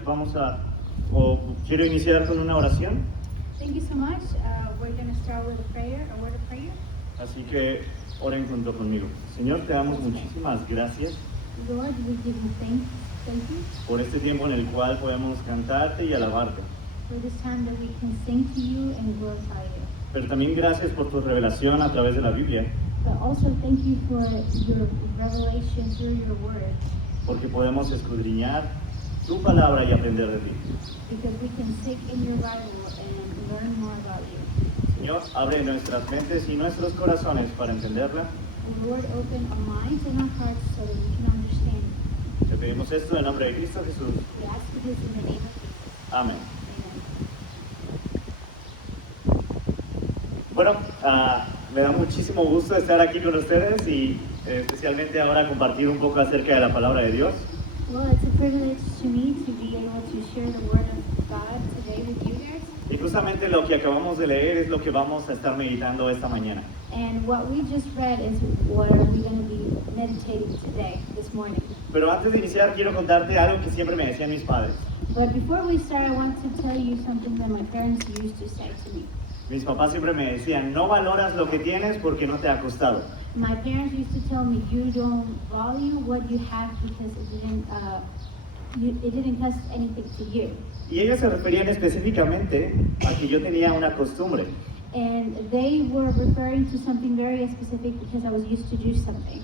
Vamos a, quiero iniciar con una oración, Thank you so much. We're going to start with a word of prayer. así que oren junto conmigo. Señor, te damos muchísimas gracias Lord, we give you thank you por este tiempo en el cual podemos cantarte y alabarte. for this time that we can sing to you and glorify you. Pero también gracias por tu revelación a través de la Biblia, But also thank you for your revelation through your word, porque podemos escudriñar tu palabra y aprender de ti. because we can sit in your Bible and learn more about you. Señor, abre nuestras mentes y nuestros corazones para entenderla. Lord, open our minds and our hearts so that we can understand. Te pedimos esto en nombre de Cristo Jesús. We ask for this in the name of Jesus. Amén. Amen. Bueno, me da muchísimo gusto estar aquí con ustedes y especialmente ahora compartir un poco acerca de la palabra de Dios. Well, it's a privilege to me to be able to share the word of God today with you guys. Y justamente lo que acabamos de leer es lo que vamos a estar meditando esta mañana. And what we just read is what we're going to be meditating today, this morning. Pero antes de iniciar quiero contarte algo que siempre me decían mis padres. But before we start, I want to tell you something that my parents used to say to me. Mis papás siempre me decían, no valoras lo que tienes porque no te ha costado. My parents used to tell me, you don't value what you have because it didn't cost anything to you. Y ellos se referían específicamente a que yo tenía una costumbre. And they were referring to something very specific because I was used to do something.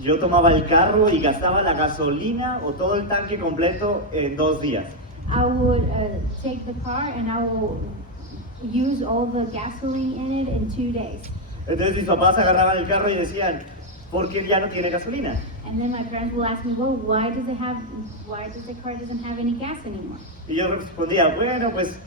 Yo tomaba el carro y gastaba la gasolina o todo el tanque completo en 2 días. I would take the car and I will use all the gasoline in it in 2 days. Entonces mis papás agarraban el carro y decían, ¿por qué ya no tiene gasolina? And then my parents will ask me, well, why does the car doesn't have any gas anymore? Y yo respondía, bueno, pues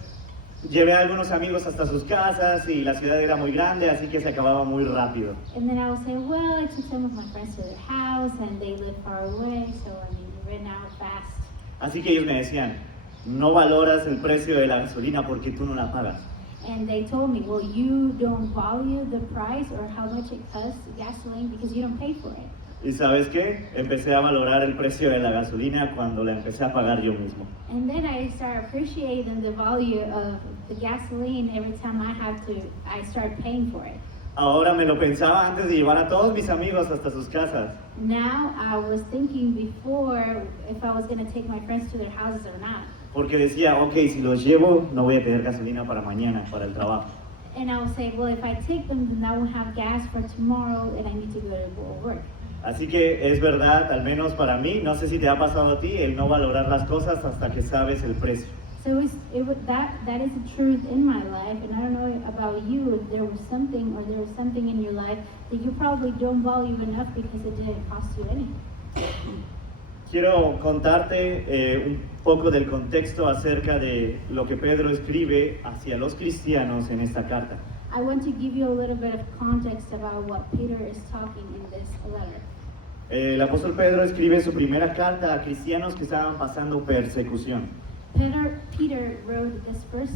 llevé a algunos amigos hasta sus casas y la ciudad era muy grande, así que se acababa muy rápido. And then I would say, well, I took some of my friends to their house and they live far away, so I mean, it ran out fast. Así que ellos me decían, no valoras el precio de la gasolina porque tú no la pagas. And they told me, well, you don't value the price or how much it costs gasoline because you don't pay for it. ¿Y sabes qué? Empecé a valorar el precio de la gasolina cuando la empecé a pagar yo mismo. And then I start appreciating the value of the gasoline every time I start paying for it. Ahora me lo pensaba antes de llevar a todos mis amigos hasta sus casas. Now I was thinking before if I was going to take my friends to their houses or not. Porque decía, ok, si los llevo no voy a tener gasolina para mañana, para el trabajo. And I would say, well, if I take them, then I won't have gas for tomorrow and I need to go to work. Así que es verdad, al menos para mí, no sé si te ha pasado a ti, el no valorar las cosas hasta que sabes el precio. So that is the truth in my life, and I don't know about you, if there was something in your life that you probably don't value enough because it didn't cost you anything. Quiero contarte un poco del contexto acerca de lo que Pedro escribe hacia los cristianos en esta carta. I want to give you a little bit of context about what Peter is talking in this letter. El apóstol Pedro escribe su primera carta a cristianos que estaban pasando persecución. Peter wrote this first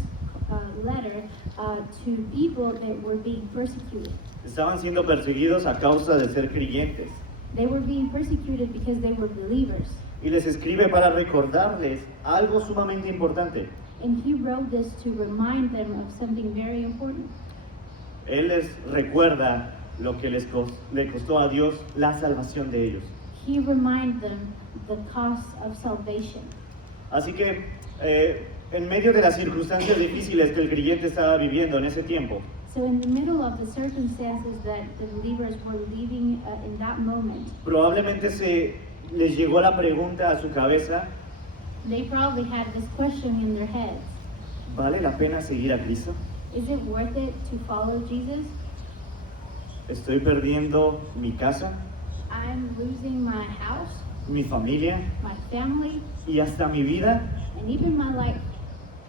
letter to people that were being persecuted. Estaban siendo perseguidos a causa de ser creyentes. They were being persecuted because they were believers. Y les escribe para recordarles algo sumamente importante. And he wrote this to remind them of something very important. Él les recuerda lo que le costó a Dios la salvación de ellos. He reminded them the cost of salvation. Así que en medio de las circunstancias difíciles que el creyente estaba viviendo en ese tiempo, So in the middle of the circumstances that the believers were living in that moment, probablemente se les llegó la pregunta a su cabeza, they probably had this question in their heads. ¿vale la pena seguir a Cristo? Is it worth it to follow Jesus? ¿Estoy perdiendo mi casa, I'm losing my house, mi familia my family, y hasta mi vida and even my life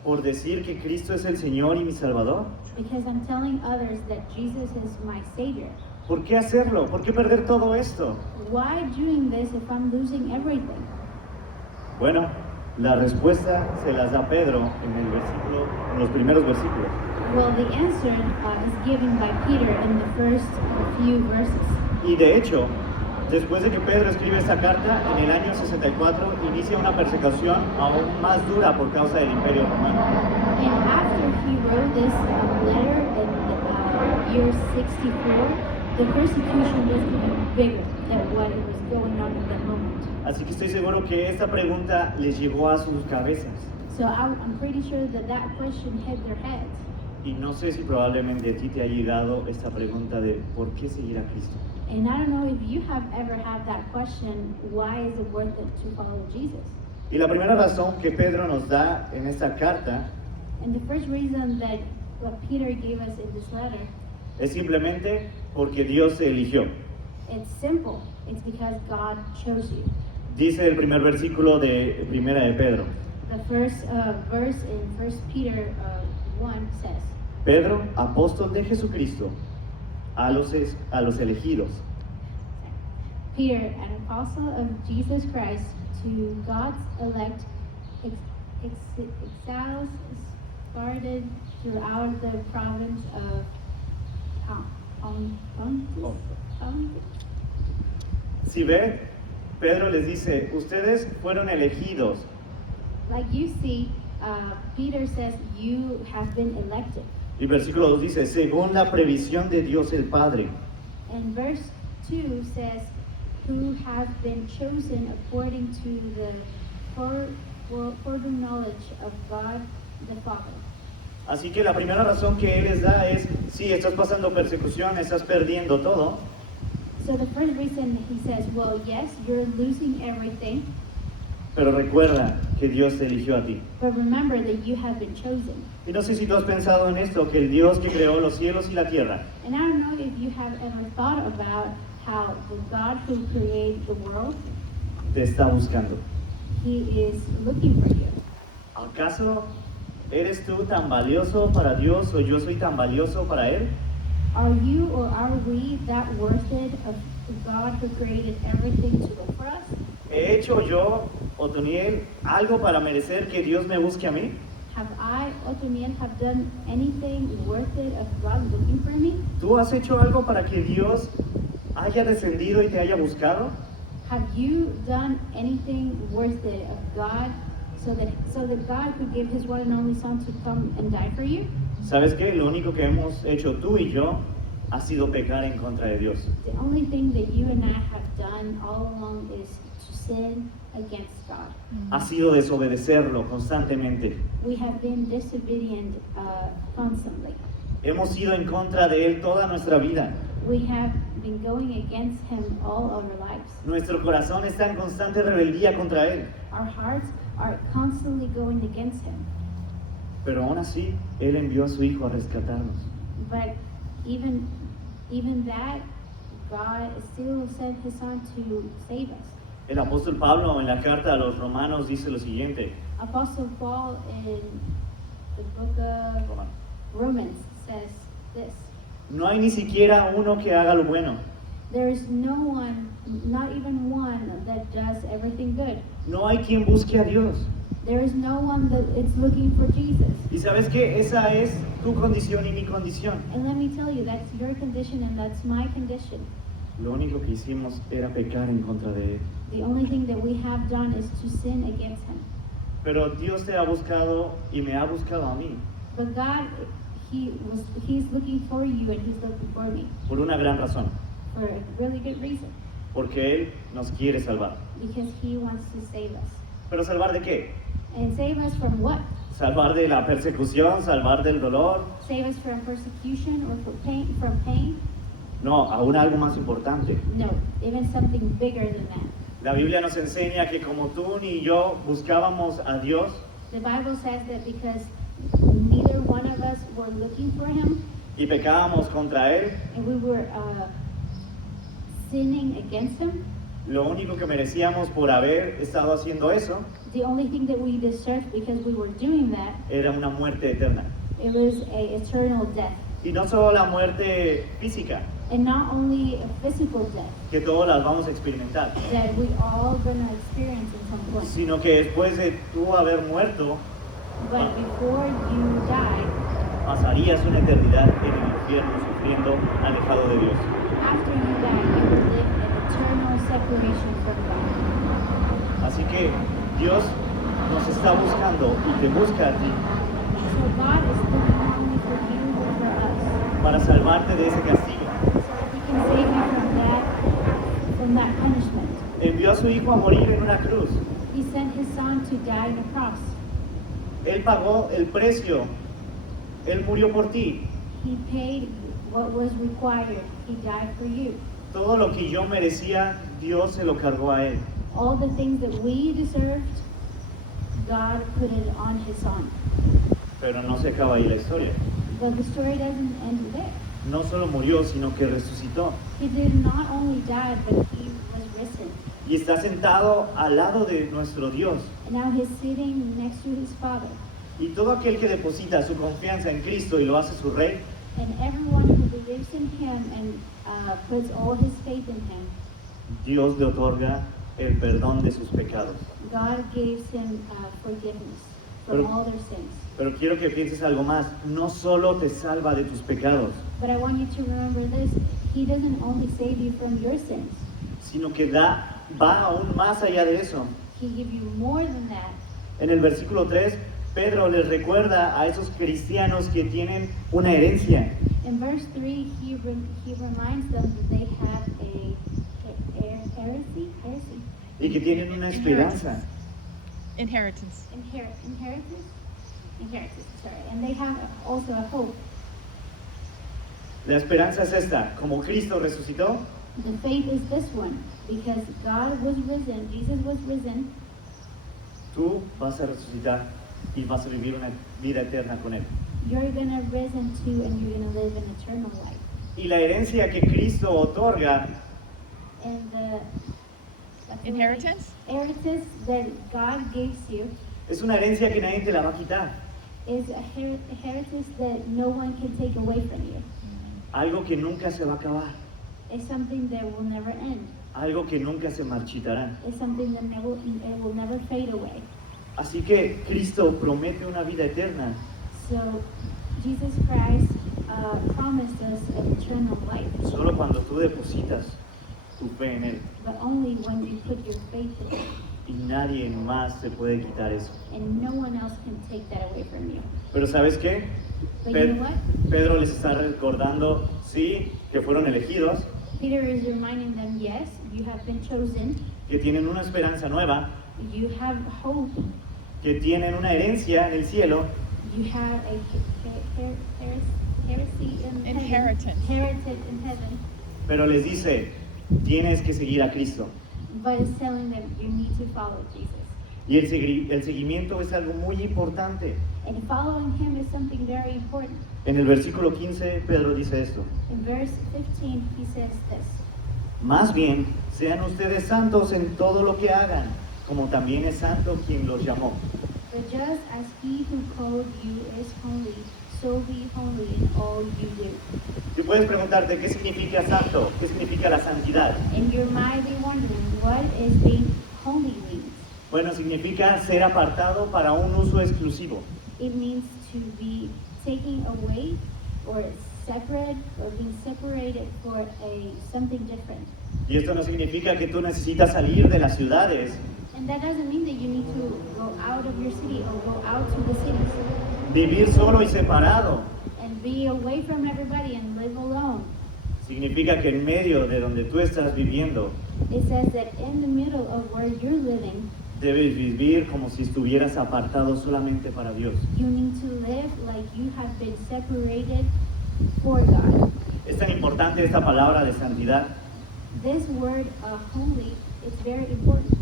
por decir que Cristo es el Señor y mi Salvador? because I'm telling others that Jesus is my Savior. ¿Por qué hacerlo? ¿Por qué perder todo esto? Why doing this if I'm losing everything? Bueno, la respuesta se las da Pedro en los primeros versículos. Well, the answer is given by Peter in the first few verses. Y de hecho, Después de que Pedro escribe esta carta, en el año 64 inicia una persecución aún más dura por causa del Imperio Romano. And after he wrote this letter in year 64, the persecution was even bigger than what it was going on at that moment. Así que estoy seguro que esta pregunta les llegó a sus cabezas. So I'm pretty sure that that question hit their heads. Y no sé si probablemente a ti te ha llegado esta pregunta de ¿por qué seguir a Cristo? And I don't know if you have ever had that question, why is it worth it to follow Jesus? Y la primera razón que Pedro nos da en esta carta And the first reason that what Peter gave us in this letter, es simplemente porque Dios se eligió. it's simple. It's because God chose you. Dice el primer versículo de Primera de Pedro. The first verse in 1 Peter 1 says, Pedro, apóstol de Jesucristo, a los elegidos, Peter, an apostle of Jesus Christ, to God's elect, exiles scattered throughout the province of Pontus. Si ve, Pedro les dice, ustedes fueron elegidos. Like you see, Peter says you have been elected. Y versículo 2 dice, según la previsión de Dios el Padre. And verse 2 says, who have been chosen according to the foreknowledge of God the Father. Así que la primera razón que Él les da es, si estás pasando persecución, estás perdiendo todo, So the first reason he says, well, yes, you're losing everything, pero recuerda que Dios te eligió a ti. but remember that you have been chosen. Y no sé si tú has pensado en esto, que el Dios que creó los cielos y la tierra, And I don't know if you have ever thought about how the God who created the world, te está buscando. he is looking for you. ¿Acaso eres tú tan valioso para Dios o yo soy tan valioso para Él? Are you or are we that worth it of the God who created everything to look for us? ¿He hecho yo, Otoniel, algo para merecer que Dios me busque a mí? Have I, Otoniel, have done anything worth it of God looking for me? ¿Tú has hecho algo para que Dios haya descendido y te haya buscado? Have you done anything worth it of God so that God could give his one and only son to come and die for you? ¿Sabes qué? Lo único que hemos hecho tú y yo ha sido pecar en contra de Dios. The only thing that you and I have done all along is to sin against God. Ha sido desobedecerlo constantemente. We have been disobedient constantly. Hemos ido en contra de Él toda nuestra vida. We have been going against him all our lives. Nuestro corazón está en constante rebeldía contra Él. Our hearts are constantly going against him. Pero aún así, Él envió a su Hijo a rescatarnos. But even that, God still sent his son to save us. El apóstol Pablo en la carta a los romanos dice lo siguiente. Apostle Paul in the book of Romans says this. No hay ni siquiera uno que haga lo bueno. There is no one, not even one, that does everything good. No hay quien busque a Dios. There is no one that is looking for Jesus. Y sabes que esa es tu condición y mi condición. And let me tell you, that's your condition and that's my condition. Lo único que hicimos era pecar en contra de Él. The only thing that we have done is to sin against him. Pero Dios te ha buscado y me ha buscado a mí But God, he's looking for you and he's looking for me por una gran razón. for a really good reason. Porque Él nos quiere salvar. Because he wants to save us. ¿Pero salvar de qué? And save us from what? Salvar de la persecución, salvar del dolor. Save us from persecution or from pain? No, aún algo más importante. No, even something bigger than that. La Biblia nos enseña que como tú ni yo buscábamos a Dios, The Bible says that because neither one of us were looking for him y pecábamos contra Él, and we were sinning against him, lo único que merecíamos por haber estado haciendo eso the only thing that we deserved because we were doing that, era una muerte eterna. it was a eternal death. Y no solo la muerte física, And not only a physical death que todas las vamos a experimentar, that we all gonna experience at some point, sino que después de tú haber muerto, but before you die, pasarías una eternidad en el infierno sufriendo alejado de Dios. after you die, you will live in eternal separation from God. Así que Dios nos está buscando y te busca a ti So God is looking not only for you but for us, para salvarte de ese castigo. so that He can save you from that punishment. Envió a su Hijo a morir en una cruz. He sent His Son to die on a cross. Él pagó el precio. Él murió por ti. He paid what was required. He died for you. Todo lo que yo merecía, Dios se lo cargó a Él. All the things that we deserved, God put it on His Son. Pero no se acaba ahí la historia. But the story doesn't end there. No solo murió, sino que resucitó. He did not only die, but He was risen. Y está sentado al lado de nuestro Dios. And now He's sitting next to His Father. Y todo aquel que deposita su confianza en Cristo y lo hace su Rey, And everyone who believes in Him and puts all his faith in Him, Dios le otorga el perdón de sus pecados. God gives him forgiveness from Pero- all their sins. Pero quiero que pienses algo más. No solo te salva de tus pecados, But I want you to remember this. He doesn't only save you from your sins. sino que va aún más allá de eso. He gives you more than that. En el versículo 3, Pedro les recuerda a esos cristianos que tienen una herencia. In verse 3, he reminds them that they have heresy? Y que tienen una esperanza. Inheritance. Inheritance, sorry. And they have also a hope. La esperanza es esta. Como Cristo resucitó, The faith is this one. Because God was risen, Jesus was risen, tú vas a resucitar y vas a vivir una vida eterna con Él. you're going to risen too and you're going to live an eternal life. Y la herencia que Cristo otorga And the Inheritance? inheritance that God gives you es una herencia que nadie te la va a quitar. is a inheritance that no one can take away from you. Algo que nunca se va a acabar. It's something that will never end. Algo que nunca se marchitará. It's something that it will never fade away. Así que Cristo promete una vida eterna. So Jesus Christ promised us an eternal life, Solo cuando tú depositas tu fe en Él. but only when you put your faith in it. Y nadie más se puede quitar eso. And no one else can take that away from you. Pero ¿sabes qué? But Pe- you know what? Pedro les está recordando, sí, que fueron elegidos, Peter is reminding them, yes, you have been chosen, que tienen una esperanza nueva, you have hope, que tienen una herencia en el cielo, you have a heresy in heaven. Inheritance. Heritage in heaven. pero les dice, tienes que seguir a Cristo. But it's telling them you need to follow Jesus. Y el seguimiento es algo muy importante. And following him is something very important. En el versículo 15, Pedro dice esto. In verse 15, he says this. Más bien, sean ustedes santos en todo lo que hagan, como también es santo quien los llamó. But just as he who called you is holy, so be holy in all you do. Y puedes preguntarte, ¿qué significa santo? ¿Qué significa la santidad? And you might be wondering, what is being holy means? Bueno, significa ser apartado para un uso exclusivo. It means to be taken away or separate or being separated for something different. Y esto no significa que tú necesitas salir de las ciudades, And that doesn't mean that you need to go out of your city or go out to the cities vivir solo y separado. and be away from everybody and live alone. Significa que en medio de donde tú estás viviendo, It says that in the middle of where you're living, debes vivir como si estuvieras apartado solamente para Dios. you need to live like you have been separated for God. Es tan importante esta palabra de santidad This word holy is very important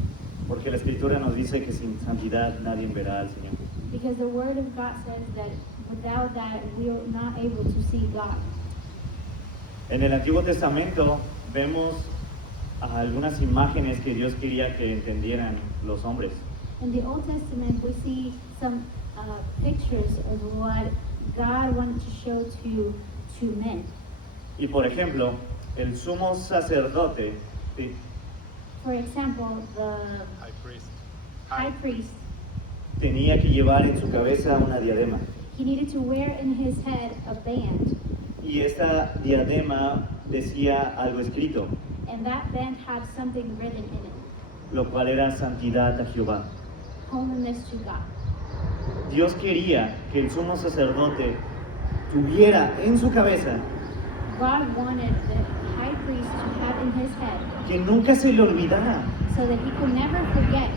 porque la Escritura nos dice que sin santidad nadie verá al Señor. because the word of God says that without that we are not able to see God. En el Antiguo Testamento vemos algunas imágenes que Dios quería que entendieran los hombres. In the Old Testament, we see some pictures of what God wanted to show to men. Y por ejemplo, el sumo sacerdote, ¿sí? For example, the high priest, tenía que llevar en su cabeza una diadema. he needed to wear in his head a band, Y esta diadema decía algo escrito. and that band had something written in it, lo cual era santidad a Jehová. holiness to God. Dios quería que el sumo sacerdote tuviera en su cabeza God wanted the high priest to have in his head que nunca se le olvidara so that he could never forget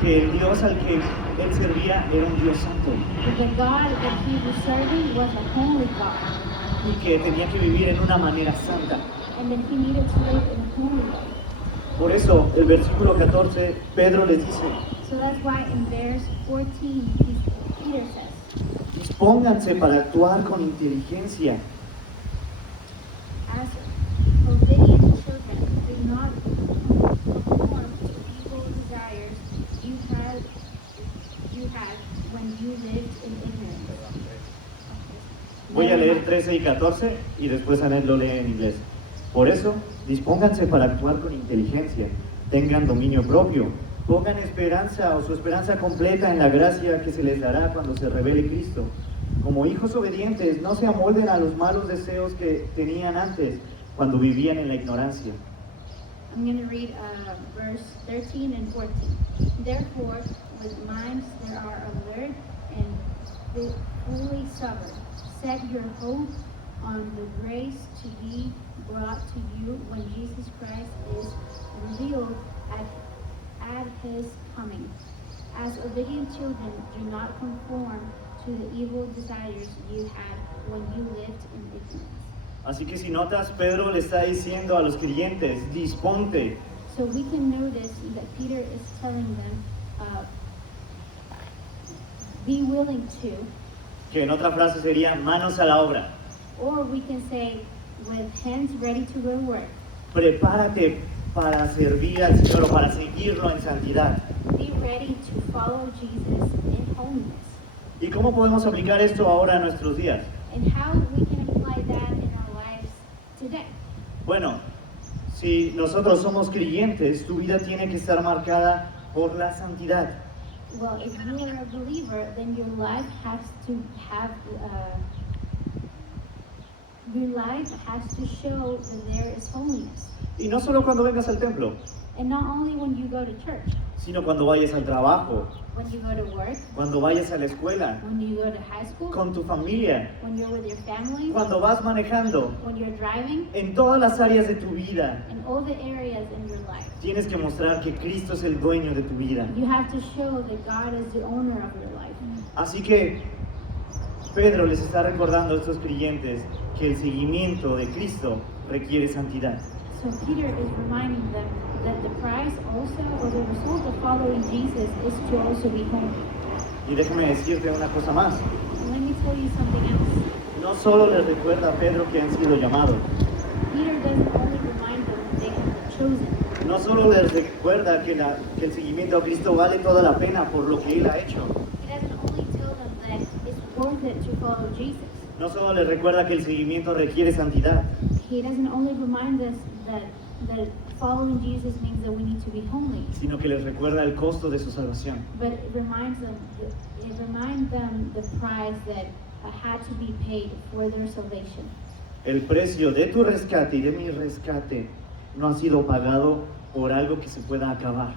que el Dios al que él servía era un Dios santo that the God that he was serving was a holy God, y que tenía que vivir en una manera santa. and that he needed to live in a holy way. Por eso, el versículo 14, Pedro les dice, So that's why in verse 14, Peter says, dispónganse para actuar con inteligencia, as obedient children, do not conform to evil desires you had when you lived in ignorance. Voy a leer 13 y 14 y después Anet lo lee en inglés. Por eso, dispónganse para actuar con inteligencia, tengan dominio propio, pongan esperanza o su esperanza completa en la gracia que se les dará cuando se revele Cristo. Como hijos obedientes, no se amolden a los malos deseos que tenían antes, cuando vivían en la ignorancia. I'm going to read verse 13 and 14. Therefore, with minds that are alert and fully sober, set your hope on the grace to be brought to you when Jesus Christ is revealed at his coming. As obedient children, do not conform to the evil desires you had when you lived in ignorance. Así que si notas, Pedro le está diciendo a los creyentes, disponte, So we can notice that Peter is telling them, be willing to, que en otra frase sería manos a la obra. or we can say, with hands ready to go to work. Prepárate para servir al Señor o para seguirlo en santidad. Be ready to follow Jesus in holiness. ¿Y cómo podemos aplicar esto ahora a nuestros días? And how we can apply that in our lives today. Bueno, si nosotros somos creyentes, tu vida tiene que estar marcada por la santidad. Well, if you are a believer, then your life has to show that there is holiness. Y no solo cuando vengas al templo, And not only when you go to church, sino cuando vayas al trabajo, when you go to work, cuando vayas a la escuela, when you go to high school, con tu familia, when you're with your family, cuando vas manejando, when you're driving, en todas las áreas de tu vida. in all the areas in your life. Tienes que mostrar que Cristo es el dueño de tu vida. You have to show that God is the owner of your life. Así que Pedro les está recordando a estos creyentes que el seguimiento de Cristo requiere santidad. So Peter is reminding them that the price also, or the result of following Jesus, is to also be holy. Y déjame decirte una cosa más. And let me tell you something else. No solo les recuerda a Pedro que han sido llamados. Peter doesn't only remind them that they have been chosen. No solo les recuerda que el seguimiento a Cristo vale toda la pena por lo que Él ha hecho. He doesn't only tell them that it's worth it to follow Jesus. No solo les recuerda que el seguimiento requiere santidad, He doesn't only remind us that following Jesus means that we need to be holy, sino que les recuerda el costo de su salvación. but it reminds them the price that had to be paid for their salvation. El precio de tu rescate y de mi rescate no ha sido pagado por algo que se pueda acabar.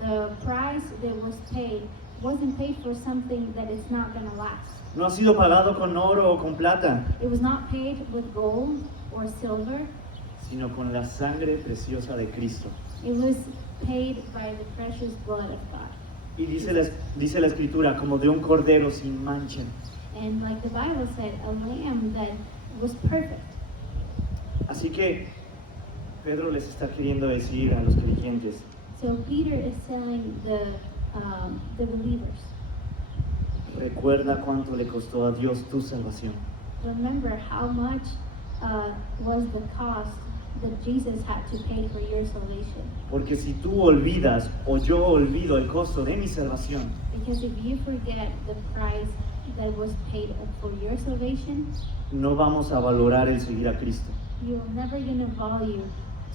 The price that was paid wasn't paid for something that is not going to last. No ha sido pagado con oro o con plata, It was not paid with gold or silver. sino con la sangre preciosa de Cristo. It was paid by the precious blood of God. Y dice la Escritura, como de un cordero sin mancha. And like the Bible said, a lamb that was perfect. Así que Pedro les está queriendo decir a los creyentes, So Peter is telling the believers, recuerda cuánto le costó a Dios tu salvación. remember how much was the cost that Jesus had to pay for your salvation. Porque si tú olvidas o yo olvido el costo de mi salvación, Because if you forget the price that was paid for your salvation, no vamos a valorar el seguir a Cristo. you're never going to value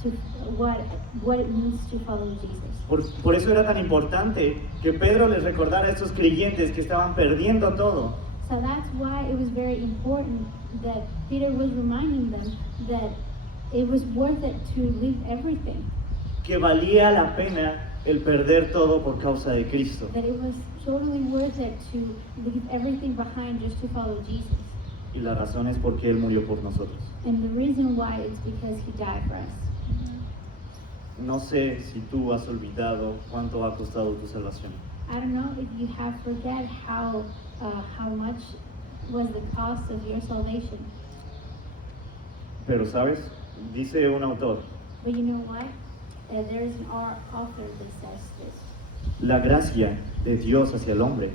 to what it means to follow Jesus. Por eso era tan importante que Pedro les recordara a estos creyentes que estaban perdiendo todo, So that's why it was very important that Peter was reminding them that It was worth it to leave everything. que valía la pena el perder todo por causa de Cristo. That it was totally worth it to leave everything behind just to follow Jesus. Y la razón es porque Él murió por nosotros. And the reason why is because he died for us. No sé si tú has olvidado cuánto ha costado tu salvación, I don't know if you have forget how much was the cost of your salvation. pero ¿sabes? Dice un autor, But you know what? There is an author that says this. la gracia de Dios hacia el hombre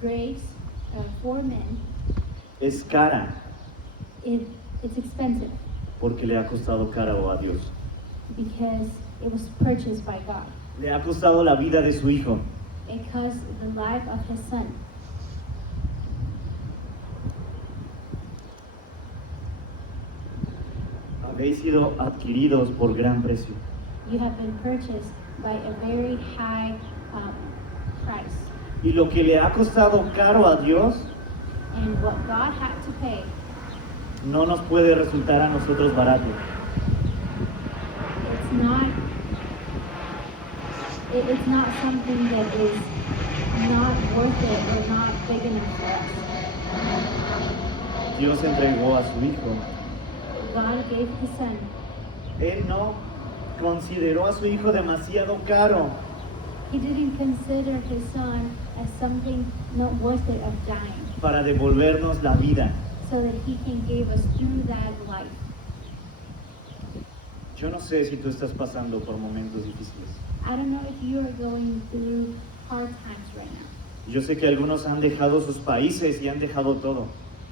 Grace for men, es cara it's expensive porque le ha costado caro a Dios. because it was purchased by God. Le ha costado la vida de su hijo. It cost the life of his son. Habéis sido adquiridos por gran precio. You have been purchased by a very high price. Y lo que le ha costado caro a Dios And what God had to pay, no nos puede resultar a nosotros barato. it's not something that is not worth it or not big enough for us. Dios entregó a su hijo. God gave his son. Él no consideró a su hijo demasiado caro He didn't consider his son as something not worth it of dying, para devolvernos la vida. so that he can give us through that life. Yo no sé si tú estás pasando por momentos difíciles. I don't know if you are going through hard times right now. Yo sé que algunos han dejado sus países y han dejado todo.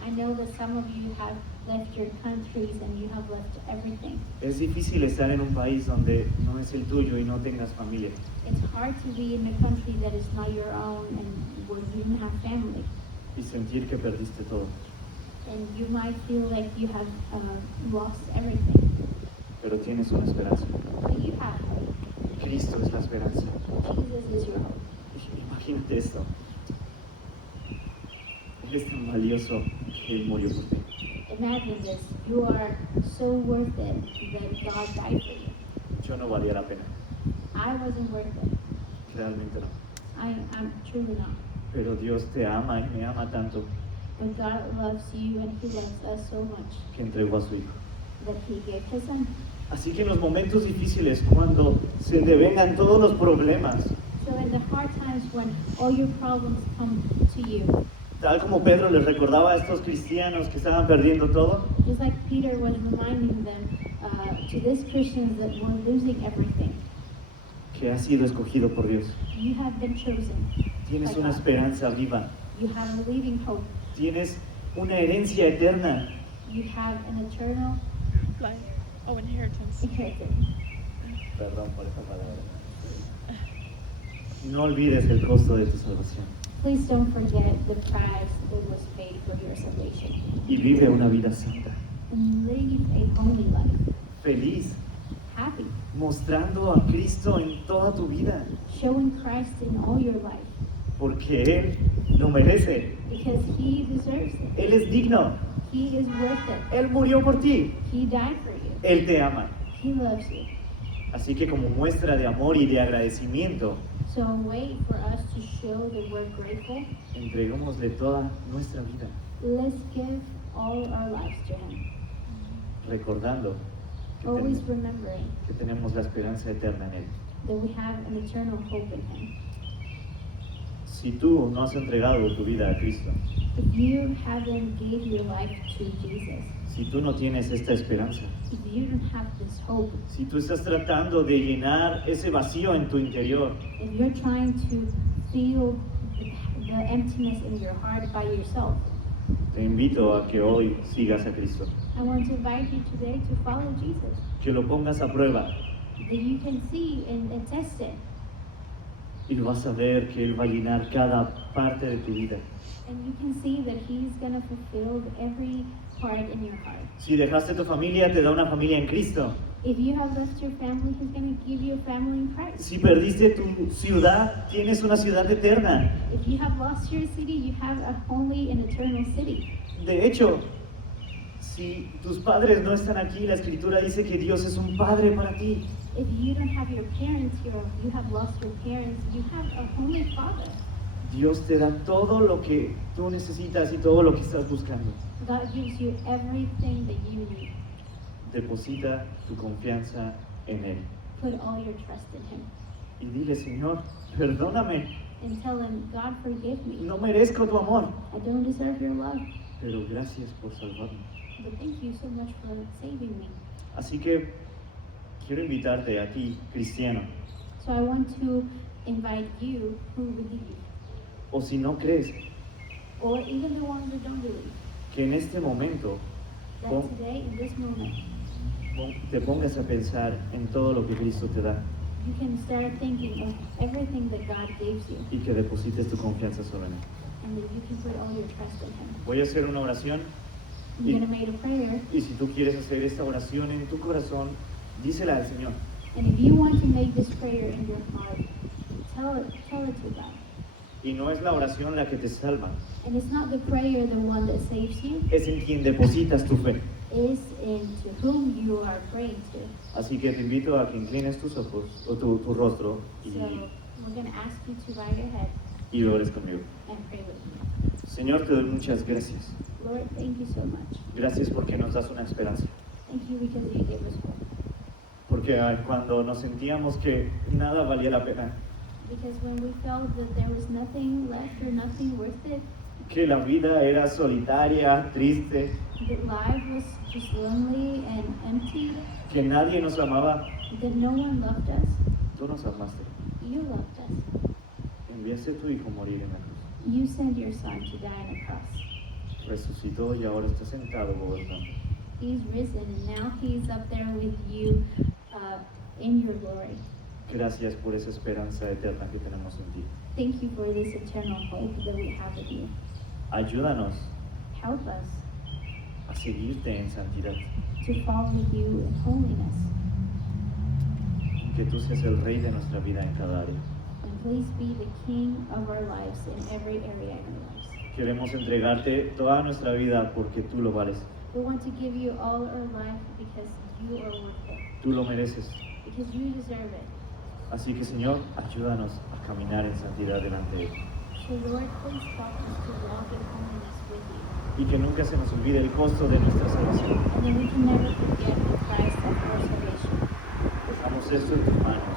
I know that some of you have left your countries and you have left everything. Es difícil estar en un país donde no es el tuyo y no tengas familia. It's hard to be in a country that is not your own and where you don't have family. Y sentir que perdiste todo. And you might feel like you have lost everything. Pero tienes una esperanza. But you have hope. Cristo es la esperanza. Jesus is your hope. Imagínate esto. Él es tan valioso que Él murió por ti. Imagine this. You are so worth it that God died for you. Yo no valía la pena. I wasn't worth it. Realmente no. I'm truly not. Pero Dios te ama y me ama tanto But God loves you and He loves us so much que entregó a su hijo. that He gave His Son. Así que en los momentos difíciles, cuando se devengan todos los problemas, So in the hard times when all your problems come to you, tal como Pedro les recordaba a estos cristianos que estaban perdiendo todo, just like Peter was reminding them, to these Christians that were losing everything, que has sido escogido por Dios. you have been chosen. Tienes by una God. esperanza viva. You have a living hope. Tienes una herencia eterna. You have an eternal Life. Oh, inheritance. inheritance. Perdón por esa palabra. No olvides el costo de tu salvación. Please don't forget the price that was paid for your salvation. Y vive una vida santa, And live a holy life. feliz, Happy. mostrando a Cristo en toda tu vida. Showing Christ in all your life. Porque Él lo merece. Because He deserves it. Él es digno. He is worth it. Él murió por ti. He died for you. Él te ama. He loves you. Así que como muestra de amor y de agradecimiento, So a way for us to show that we're grateful, entreguémosle toda nuestra vida, let's give all our lives to Him. recordando Always remembering que tenemos la esperanza eterna en Él. that we have an eternal hope in Him. Si tú no has entregado tu vida a Cristo, If you haven't gave your life to Jesus, si tú no tienes esta esperanza, if you don't have this hope, si tú estás tratando de llenar ese vacío en tu interior, if you're trying to feel the emptiness in your heart by yourself, te invito a que hoy sigas a Cristo, I want to invite you today to follow Jesus, que lo pongas a prueba that you can see and test it, y vas a ver que Él va a llenar cada parte de tu vida. and you can see that He's going to fulfill every part in your heart. Si dejaste tu familia, te da una familia en Cristo. If you have left your family, He's going to give you a family in Christ. Si perdiste tu ciudad, tienes una ciudad eterna. If you have lost your city, you have a holy and eternal city. De hecho, Si tus padres no están aquí, la escritura dice que Dios es un padre para ti. If you don't have your parents here, or if you have lost your parents, you have a Holy Father. Dios te da todo lo que tú necesitas y todo lo que estás buscando. God gives you everything that you need. Deposita tu confianza en Él. Put all your trust in Him. Y dile, Señor, perdóname, And tell Him, God, forgive me. no merezco tu amor, I don't deserve your love, pero gracias por salvarme. but thank you so much for saving me. Así que quiero invitarte a ti, cristiano, So I want to invite you who believe, o si no crees, or even the ones that don't believe, que en este momento that Pon- today, in this moment, te pongas a pensar en todo lo que Cristo te da you can start thinking of everything that God gives you, y que deposites tu confianza sobre Él. and that you can put all your trust in Him. Voy a hacer una oración I'm going to make a prayer, y si tú quieres hacer esta oración en tu corazón, dísela al Señor. and if you want to make this prayer in your heart, tell it to God. Y no es la oración la que te salva, And it's not the prayer the one that saves you, es en quien depositas tu fe. it's into whom you are praying to. Así que te invito a que inclines tus ojos o tu rostro So we're going to ask you to bow your head y ores conmigo. and pray with me. Señor, te doy muchas gracias. Lord, thank you so much. Gracias porque nos das una esperanza. Thank you because you give us hope. Porque cuando nos sentíamos que nada valía la pena, Because when we felt that there was nothing left or nothing worth it, que la vida era solitaria, triste, that life was just lonely and empty, que nadie nos amaba, that no one loved us, tú nos amaste. you loved us. Enviaste a tu Hijo a morir en la cruz. You sent your Son to die on a cross. Resucitó y ahora está sentado gobernando. He's risen and now He's up there with you in your glory. Gracias por esa esperanza eterna que tenemos en ti. Thank you for this eternal hope that we have with you. Ayúdanos Help us a seguirte en santidad. to follow you in holiness. Que tú seas el Rey de nuestra vida en cada área. And please be the King of our lives in every area in our lives. Queremos entregarte toda nuestra vida porque tú lo vales. We want to give you all our life because you are worth it, Tú lo mereces. because you deserve it. Así que, Señor, ayúdanos a caminar en santidad delante de ti. So Lord, please help us to walk in holiness with you. Y que nunca se nos olvide el costo de nuestra salvación. And then we can never forget the price of our salvation. Dejamos esto en tus manos.